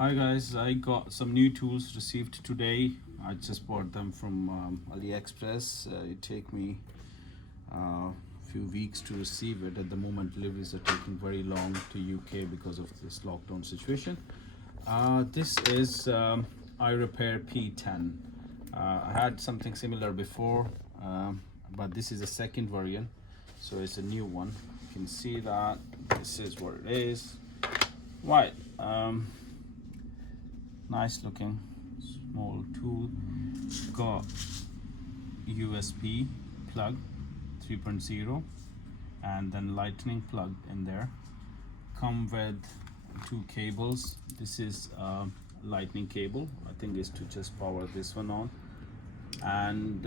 Hi guys, I got some new tools received today. I just bought them from AliExpress. It take me a few weeks to receive it. At the moment, deliveries are taking very long to UK because of this lockdown situation. This is iRepair P10. I had something similar before, but this is a second variant, so it's a new one. You can see that this is what it is. Right. Nice looking small tool. Got USB plug 3.0 and then lightning plug in there. Come with two cables. This is lightning cable. I think is to just power this one on, and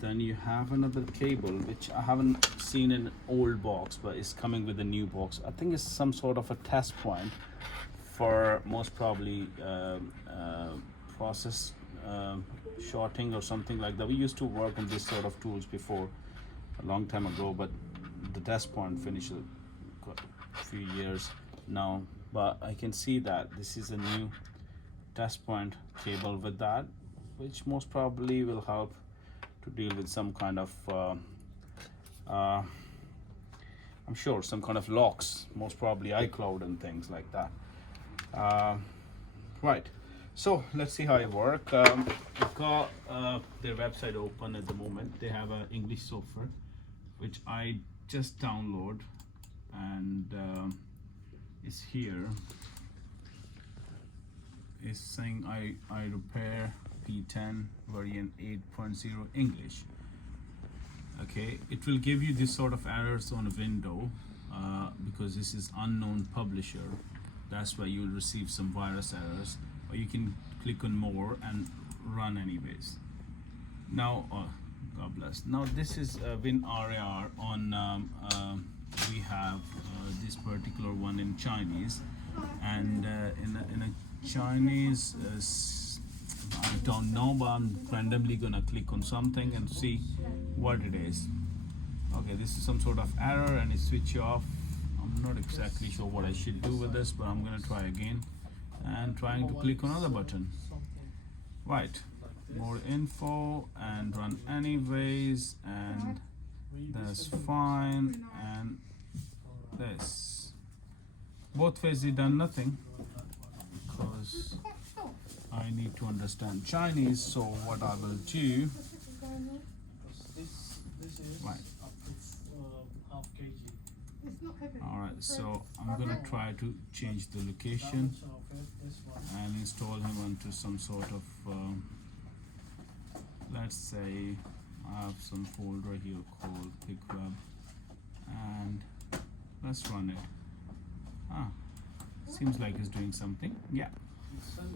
then you have another cable which I haven't seen in old box, but it's coming with a new box. I think it's some sort of a test point for most probably process shorting or something like that. We used to work on this sort of tools before a long time ago, but the test point finished a few years now. But I can see that this is a new test point cable with that, which most probably will help to deal with some kind of I'm sure some kind of locks, most probably iCloud and things like that. Right, so let's see how it works. I've got their website open at the moment. They have an English software which I just download, and it's here. It's saying iRepair P10 variant 8.0 English. Okay, it will give you this sort of errors on a window because this is unknown publisher. That's why you'll receive some virus errors, or you can click on more and run anyways. Now, God bless. Now this is WinRAR on. We have this particular one in Chinese, and in a Chinese, I don't know, but I'm randomly gonna click on something and see what it is. Okay, this is some sort of error, and it switch off. I'm not exactly sure what I should do with this, but I'm gonna try again and trying to click on another button. Right, more info and run anyways, and that's fine. And this both ways it done nothing because I need to understand Chinese. So what I will do, right. Alright, so I'm gonna try to change the location and install him onto some sort of let's say I have some folder here called PicWeb, and let's run it. Seems like it's doing something. Yeah,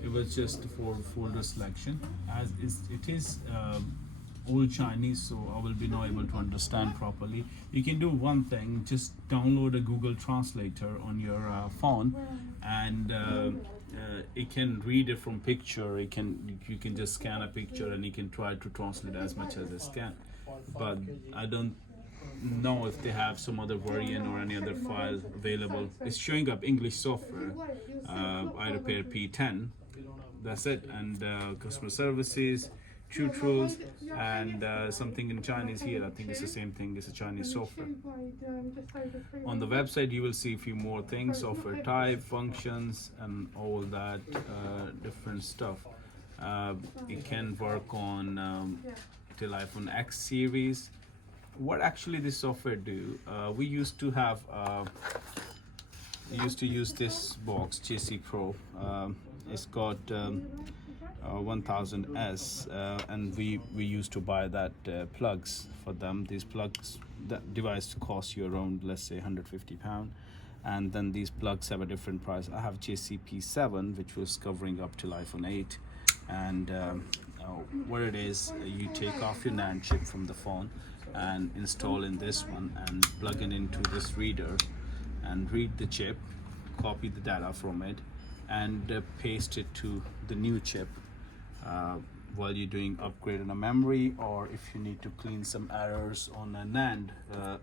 it was just for folder selection, as it is old Chinese, so I will be not able to understand properly. You can do one thing: just download a Google Translator on your phone, and it can read it from picture. You can just scan a picture and you can try to translate as much as it can. But I don't know if they have some other variant or any other file available. It's showing up English software, iRepair P10. That's it, and customer services, tutorials, and something in Chinese here. I think it's the same thing. It's a Chinese software. On the website you will see a few more things: software type, functions, and all that different stuff. It can work on till iPhone X series. What actually this software do? We used to have use this box JC Pro. It's got 1000S, and we used to buy that plugs for them. These plugs, that device costs you around, let's say, £150, and then these plugs have a different price. I have JCP7, which was covering up till iPhone 8, and what it is, you take off your Nand chip from the phone and install in this one and plug it into this reader and read the chip, copy the data from it, and paste it to the new chip while you're doing upgrade on a memory, or if you need to clean some errors on a Nand,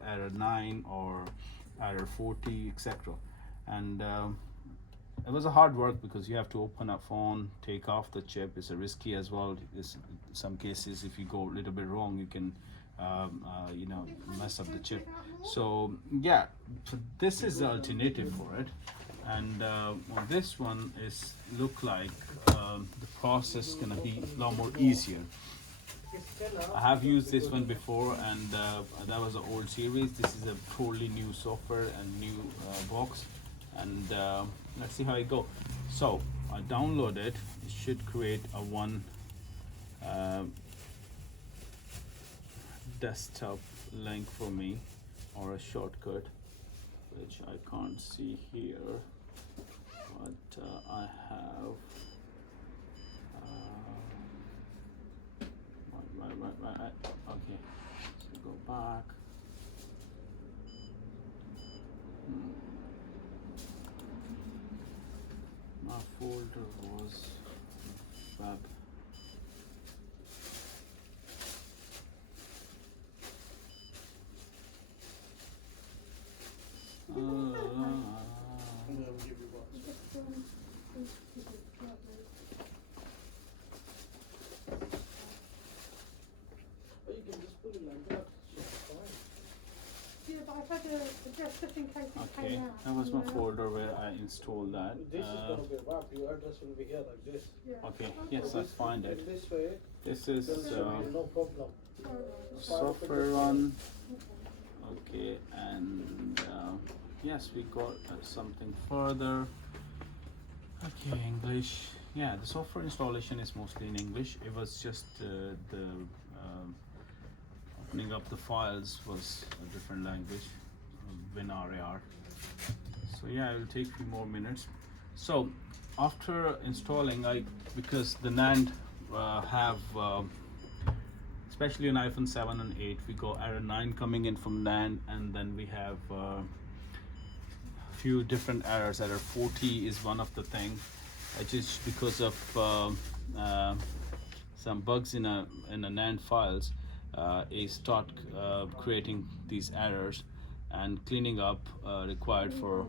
error 9 or error 40, etc. And it was a hard work because you have to open a phone, take off the chip. It's a risky as well. It's, in some cases, if you go a little bit wrong, you can you know, mess up the chip. So yeah, so this is the alternative for it. And on this one is look like the process is gonna be a lot more easier. I have used this one before, and that was an old series. This is a totally new software and new box, and let's see how it goes. So I download it. It should create a one desktop link for me, or a shortcut, which I can't see here, but I have right. Okay, so go back. My folder was web. Okay, that was my folder where I installed that. This is going to be wrapped. Your address will be here like this. Okay, yes, I find it. This way. This is No problem. software run. Okay, and yes, we got something further. Okay, English. Yeah, the software installation is mostly in English. It was just the opening up the files was a different language, WinRAR. So yeah, it will take a few more minutes. So after installing, because the Nand have especially on iPhone 7 and 8, we got error 9 coming in from Nand, and then we have few different errors. Error 40 is one of the things, which is because of some bugs in a Nand files. It start creating these errors, and cleaning up required for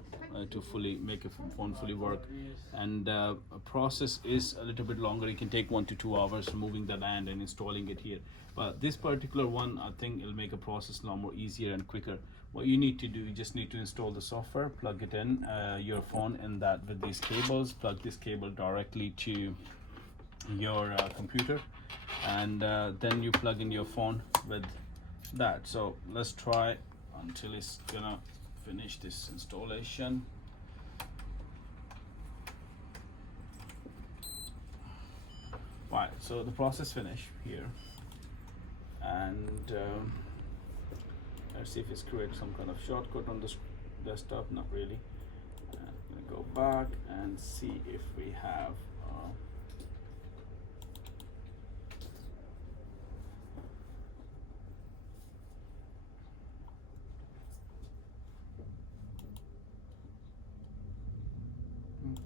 to fully make a phone fully work. And a process is a little bit longer. It can take 1 to 2 hours removing the Nand and installing it here. But this particular one, I think it'll make a process a lot more easier and quicker. What you need to do, you just need to install the software, plug it in your phone in that with these cables, plug this cable directly to your computer, and then you plug in your phone with that. So let's try until it's gonna finish this installation. Right, so the process finished here, and let's see if it's created some kind of shortcut on this desktop. Not really. I'm gonna go back and see if we have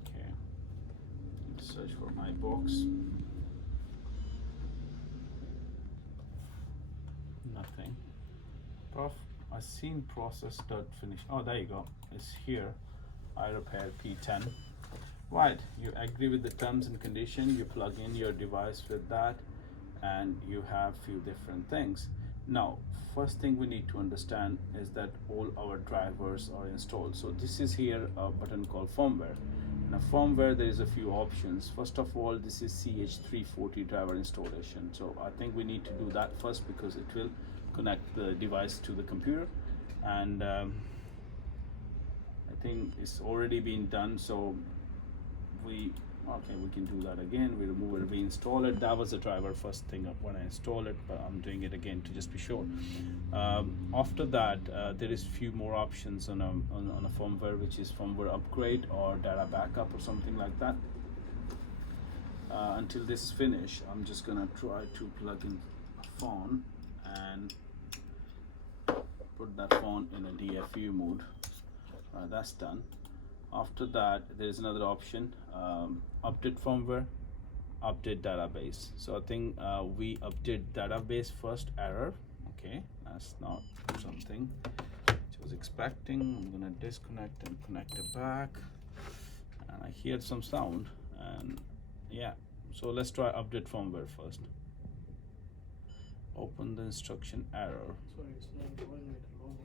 okay. Let's search for iBox. Nothing. I seen process.finish. Oh, there you go. It's here. iRepair P10. Right. You agree with the terms and condition. You plug in your device with that, and you have few different things. Now, first thing we need to understand is that all our drivers are installed. So this is here a button called firmware. In a firmware, there is a few options. First of all, this is CH340 driver installation. So I think we need to do that first, because it will connect the device to the computer, and I think it's already been done. So we can do that again. We remove it, reinstall it. That was the driver first thing when I installed it, but I'm doing it again to just be sure. After that, there is few more options on a firmware, which is firmware upgrade or data backup or something like that. Until this is finished, I'm just gonna try to plug in a phone and put that phone in a DFU mode. That's done. After that, there's another option, update firmware, update database. So I think we update database first. Error. Okay, that's not something I was expecting. I'm gonna disconnect and connect it back, and I hear some sound, and yeah, so let's try update firmware first. Open the instruction error. Sorry, it's not going with loading.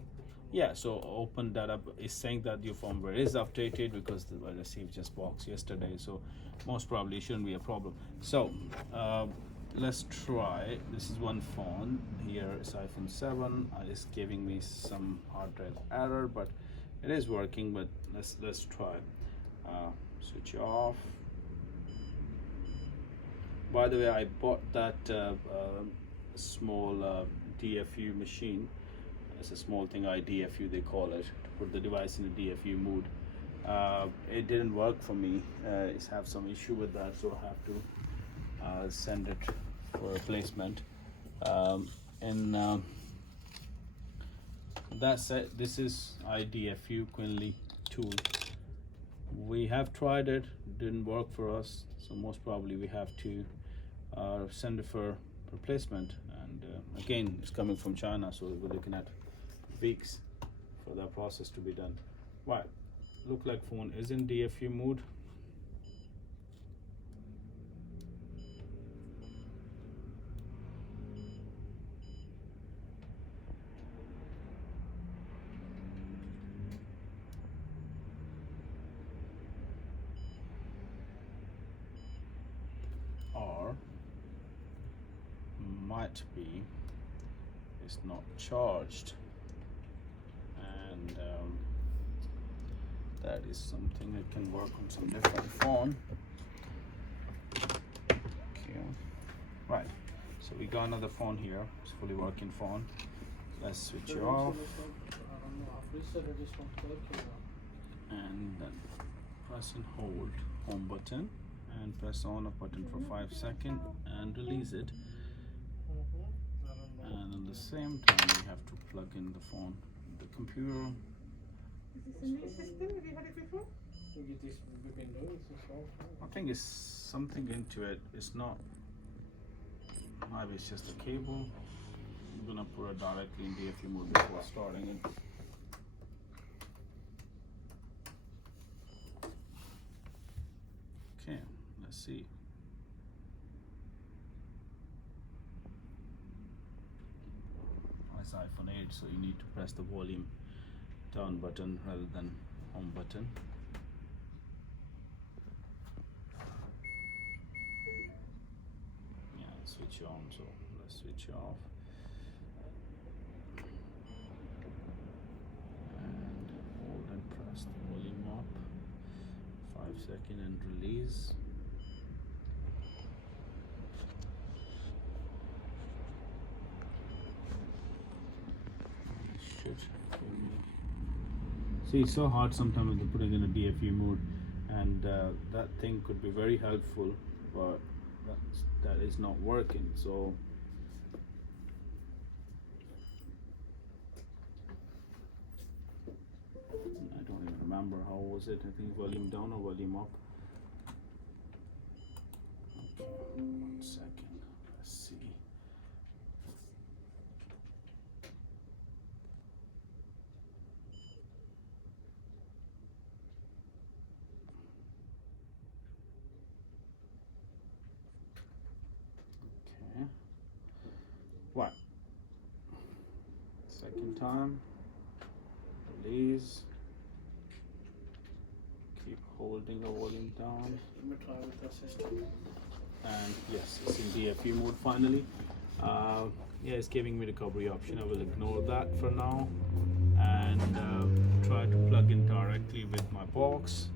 Yeah, so open that up. It's saying that your firmware is updated because I received just box yesterday, so most probably shouldn't be a problem. So let's try. This is one phone. Here is iPhone 7. It's giving me some hard drive error, but it is working. But let's try. Switch off. By the way, I bought that small DFU machine. It's a small thing, DFU they call it, to put the device in a DFU mode. It didn't work for me. I have some issue with that, so I have to send it for replacement. That's it. This is iDFU Quinley tool. We have tried it, didn't work for us, so most probably we have to send it for replacement. And again, it's coming from China, so we're looking at weeks for that process to be done. Right, look like phone is in DFU mode. Or might be it's not charged, and that is something that can work on some different phone. Okay, right, so we got another phone here. It's fully working phone. Let's switch it off and then press and hold home button and press on a button for 5 seconds and release it. And at the same time we have to plug in the phone, the computer. Is this a new system? Have you had it before? We've been doing it since long time. I think it's something into it. It's not, maybe it's just a cable. I'm gonna put it directly in DFU mode before starting it. Okay, let's see. It's iPhone 8, so you need to press the volume down button rather than home button. Yeah, switch on, so let's switch off. And hold and press the volume up. 5 seconds and release. See, it's so hard sometimes to put it in a DFU mode, and that thing could be very helpful, but that is not working. So I don't even remember how was it. I think volume down or volume up. Okay, 1 second. Let's see. Right, second time, release, keep holding the volume down, Let me try with the system. and yes, it's in DFU mode finally. Yeah, it's giving me the recovery option. I will ignore that for now and try to plug in directly with my box.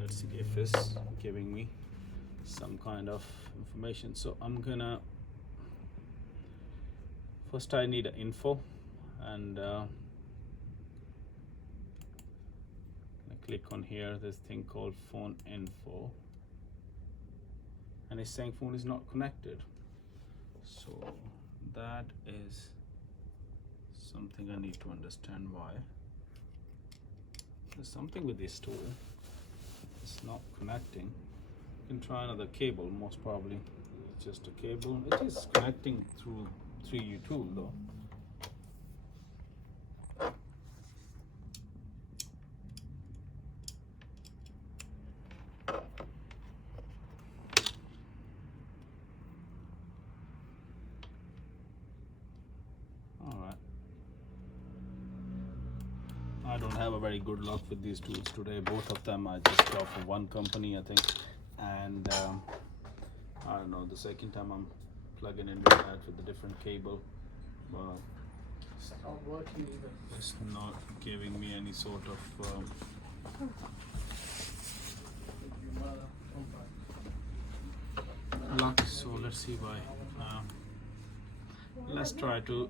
Let's see if it's giving me some kind of information. So I'm gonna first I need an info, and I click on here this thing called phone info, and it's saying phone is not connected. So that is something I need to understand why. There's something with this tool, it's not connecting. You can try another cable, most probably it's just a cable. It is connecting through 3U tool though. Alright. I don't have a very good luck with these tools today. Both of them I just got from one company, I think. And I don't know, the second time I'm plugging in that with a different cable. But It's not working either. it's not giving me any sort of You might come back. luck. So let's see why. Let's try to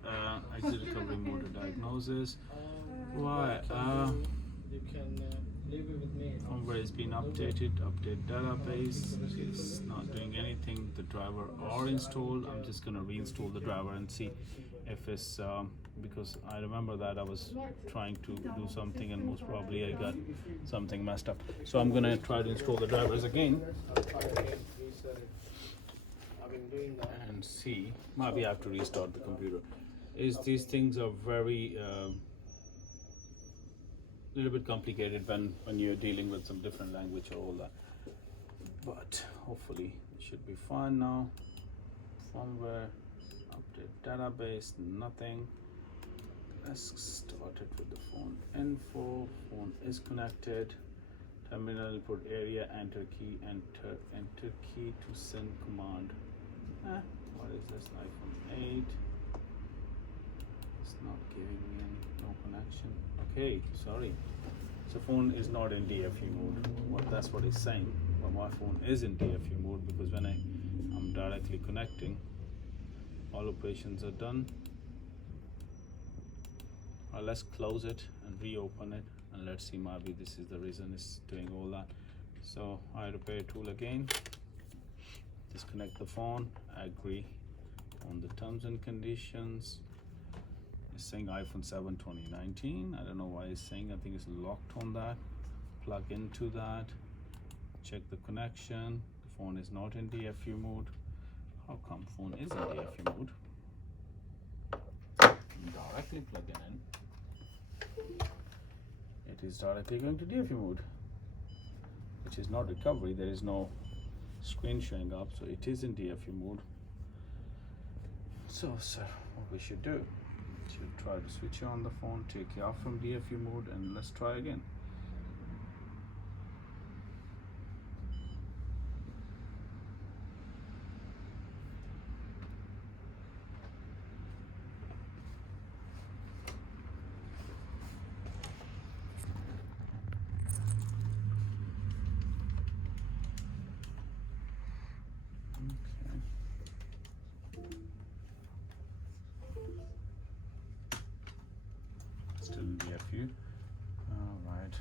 exit recovery mode diagnosis. Why? You can leave it with me. Firmware has been updated. Update database. It's not doing anything. The driver are installed. I'm just gonna reinstall the driver and see if it's because I remember that I was trying to do something and most probably I got something messed up. So I'm gonna try to install the drivers again I'll try again, reset it. I've been doing that. and see. Maybe I have to restart the computer. These things are very little bit complicated when you're dealing with some different language or all that, but hopefully it should be fine now. Firmware update database, nothing. Let's start it with the phone info. Phone is connected. Terminal input area, enter key to send command. What is this? iPhone 8. It's not giving me no connection. Okay, sorry. So phone is not in DFU mode. Well, that's what it's saying. But my phone is in DFU mode because when I'm directly connecting, all operations are done. Let's close it and reopen it, and let's see. Maybe this is the reason it's doing all that. So iRepair tool again. Disconnect the phone. Agree on the terms and conditions. It's saying iPhone 7 2019. I don't know why it's saying. I think it's locked on that. Plug into that. Check the connection. The phone is not in DFU mode. How come phone is in DFU mode? Directly plug it in. It is directly going to DFU mode, which is not recovery. There is no screen showing up, so it is in DFU mode. So, sir, what we should do? Should try to switch on the phone, take it off from DFU mode, and let's try again. Still in DFU. Alright.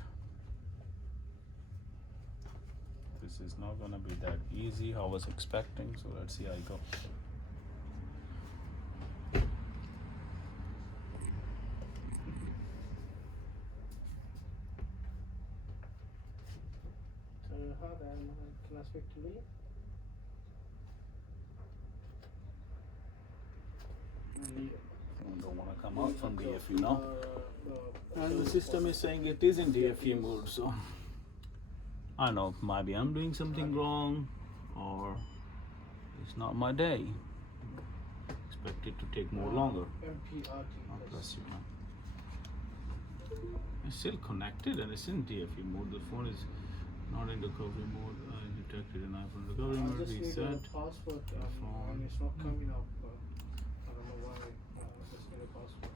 This is not gonna be that easy how I was expecting, so let's see how I go. Hi there, can I speak to Lee? Don't want to come out from DFU now. And the system is saying it is in DFU mode, so I don't know, maybe I'm doing something wrong or it's not my day. Expect it to take more longer. MPRT. Oh, bless you, man. It's still connected and it's in DFU mode. The phone is not in recovery mode. I detected an iPhone recovery I mode. just need a Reset. password phone. and it's not coming up. I don't know why. I just need a password.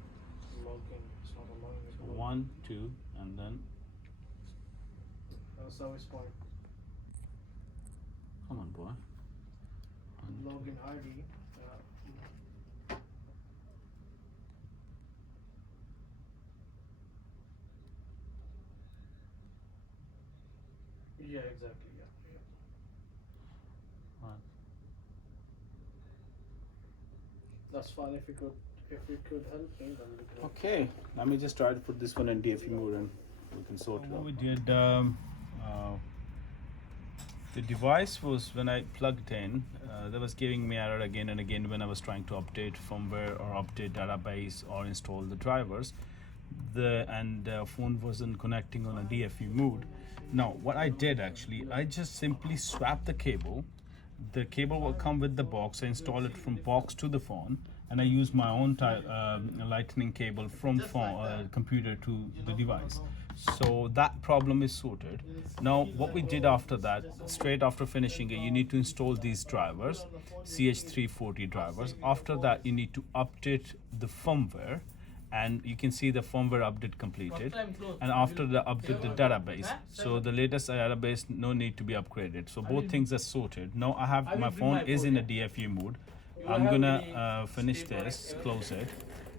Login. It's not allowing me to log in. 1, 2, and then Service point. come on, boy. Login ID. Yeah, exactly. Yeah. Right. That's fine. If you could help me, then we could. Okay, let me just try to put this one in DFU mode and we can sort it out. We did. The device was, when I plugged in, that was giving me error again and again when I was trying to update firmware or update database or install the drivers. The phone wasn't connecting on a DFU mode. Now what I did actually, I just simply swapped the cable. The cable will come with the box. I install it from box to the phone, and I use my own lightning cable from phone computer to the device. So that problem is sorted. Now what we did after that, straight after finishing it, you need to install these drivers, CH340 drivers. After that you need to update the firmware, and you can see the firmware update completed, and after the update the database. So the latest database no need to be upgraded, so both things are sorted. Now I have my phone is in a DFU mode. I'm gonna finish this, close it,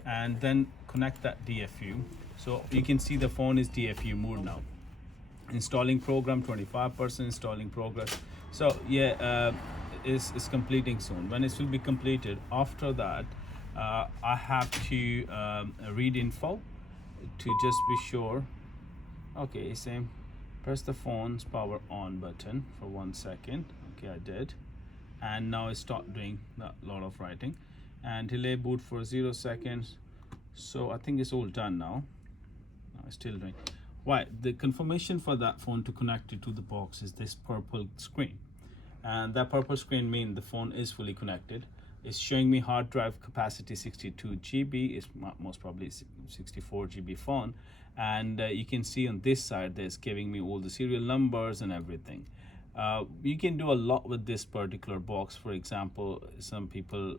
and then connect that DFU. So you can see the phone is DFU mode now. Installing program 25%, installing progress. So yeah, is completing soon. When it will be completed, after that I have to read info to just be sure. Okay, same. Press the phone's power on button for 1 second. Okay, I did, and now I start doing a lot of writing, and delay boot for 0 seconds. So I think it's all done now. No, it's still doing. Why? The confirmation for that phone to connect it to the box is this purple screen, and that purple screen means the phone is fully connected. It's showing me hard drive capacity 62 GB. It's most probably 64 GB phone, and you can see on this side there's giving me all the serial numbers and everything. You can do a lot with this particular box. For example, some people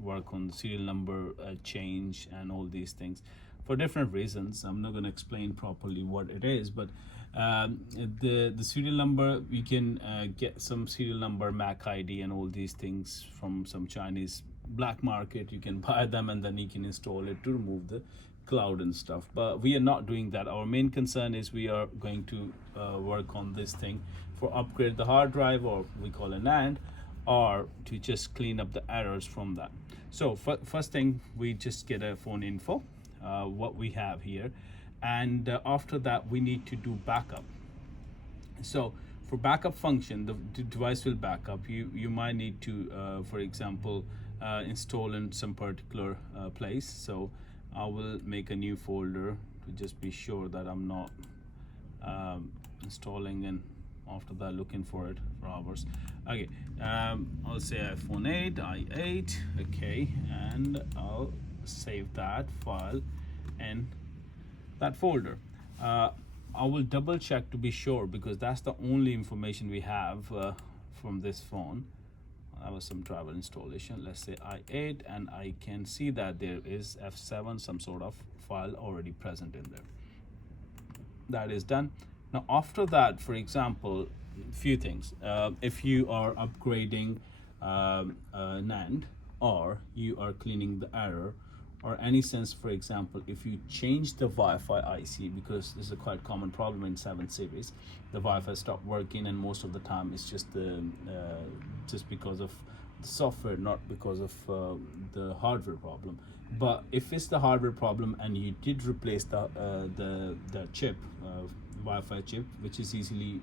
work on serial number change and all these things for different reasons. I'm not going to explain properly what it is, but the serial number, we can get some serial number, MAC ID and all these things from some Chinese black market. You can buy them and then you can install it to remove the cloud and stuff, but we are not doing that. Our main concern is we are going to work on this thing for upgrade the hard drive, or we call a Nand, or to just clean up the errors from that. So first thing, we just get a phone info, what we have here, and after that we need to do backup. So for backup function, the device will back up. You might need to for example install in some particular place. So I will make a new folder to just be sure that I'm not installing and after that looking for it for hours. Okay, I'll say iPhone 8, i8, okay, and I'll save that file in that folder. I will double check to be sure, because that's the only information we have from this phone. That was some driver installation. Let's say i8, and I can see that there is F7, some sort of file already present in there. That is done. Now after that, for example, few things. If you are upgrading Nand, or you are cleaning the error, or any sense, for example, if you change the Wi-Fi IC, because this is a quite common problem in 7 series, the Wi-Fi stopped working, and most of the time it's just just because of the software, not because of the hardware problem. But if it's the hardware problem and you did replace the chip, Wi-Fi chip, which is easily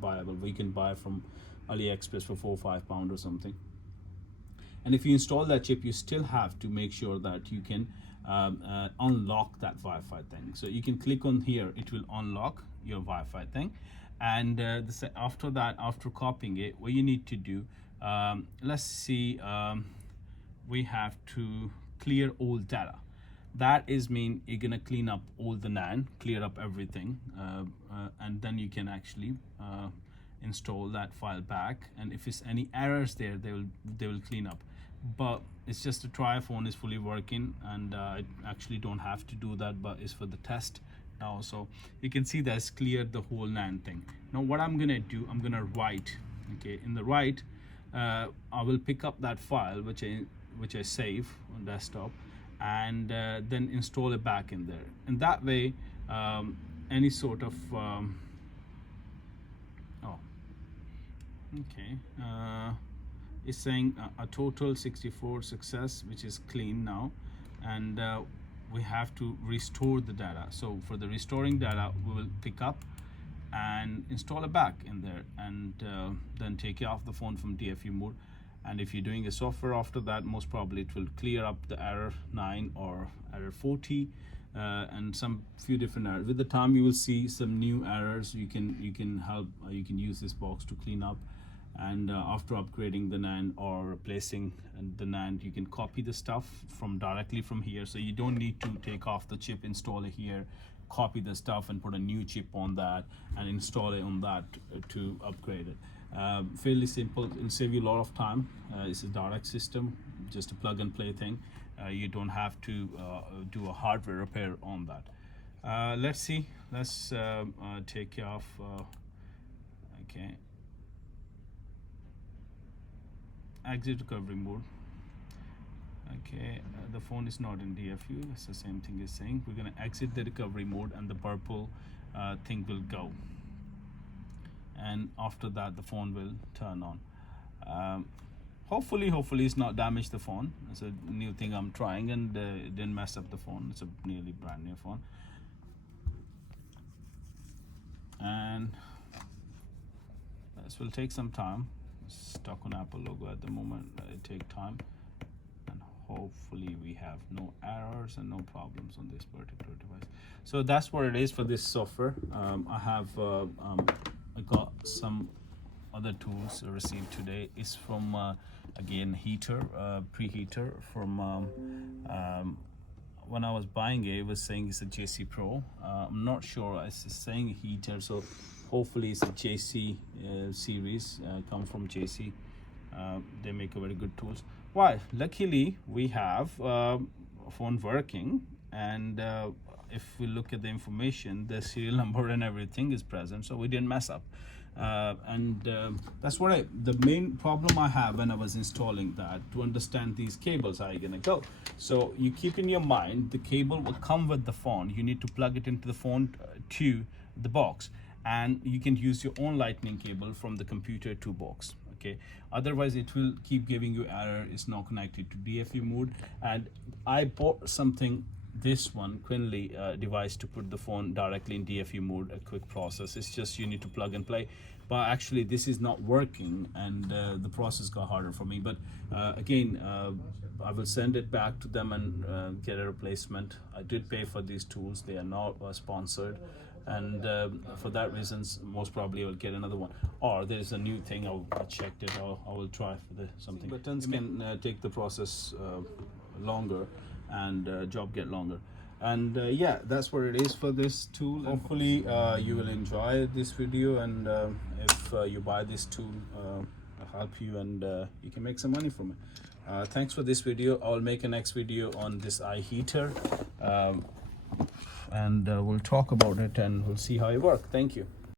buyable, we can buy from AliExpress for £4 or £5 or something. And if you install that chip, you still have to make sure that you can unlock that Wi-Fi thing. So you can click on here, it will unlock your Wi-Fi thing. And after that, after copying it, what you need to do, let's see, we have to clear all data. That is mean you're gonna clean up all the Nand, clear up everything, and then you can actually install that file back. And if it's any errors there, they will clean up. But it's just to try. Phone is fully working, and I actually don't have to do that, but it's for the test now. So you can see that's cleared the whole Nand thing. Now what I'm gonna do, I'm gonna write. Okay, in the write, I will pick up that file which I save on desktop, and then install it back in there. And that way, any sort of it's saying a total 64 success, which is clean now, and we have to restore the data. So for the restoring data, we will pick up and install it back in there, and then take it off the phone from DFU mode. And if you're doing a software after that, most probably it will clear up the error 9 or error 40, and some few different errors. With the time you will see some new errors. You can use this box to clean up, and after upgrading the NAND or replacing the NAND, you can copy the stuff directly from here, so you don't need to take off the chip, install it here, copy the stuff and put a new chip on that and install it on that to upgrade it. Fairly simple. It'll save you a lot of time. It's a direct system, just a plug and play thing. You don't have to do a hardware repair on that. Let's see. Let's take off. Okay. Exit recovery mode. Okay, the phone is not in DFU. It's the same thing it's saying. We're going to exit the recovery mode, and the purple thing will go. And after that, the phone will turn on. Hopefully it's not damaged the phone. It's a new thing I'm trying, and it didn't mess up the phone. It's a nearly brand new phone. And this will take some time. It's stuck on Apple logo at the moment. It take time, and hopefully we have no errors and no problems on this particular device. So that's what it is for this software. I got some other tools received today. It's from again preheater from when I was buying it was saying it's a JC Pro. I'm not sure, it's saying heater, so hopefully it's a JC series, come from JC. They make a very good tools. Well, luckily we have a phone working, and if we look at the information, the serial number and everything is present, so we didn't mess up. That's what the main problem I have when I was installing that, to understand these cables, how are you gonna go. So you keep in your mind, the cable will come with the phone. You need to plug it into the phone to the box, and you can use your own lightning cable from the computer to box. Okay, otherwise it will keep giving you error. It's not connected to DFU mode. And I bought this one Quinley device to put the phone directly in DFU mode, a quick process. It's just you need to plug and play, but actually this is not working, and the process got harder for me. But again, I will send it back to them and get a replacement. I did pay for these tools. They are not sponsored, and for that reasons most probably I will get another one, or there is a new thing. I checked it. I will try for something. Buttons can take the process longer, and job get longer. And yeah, that's what it is for this tool. Hopefully you will enjoy this video, and if you buy this tool, I'll help you, and you can make some money from it. Thanks for this video. I'll make a next video on this iHeater, and we'll talk about it, and we'll see how it works. Thank you.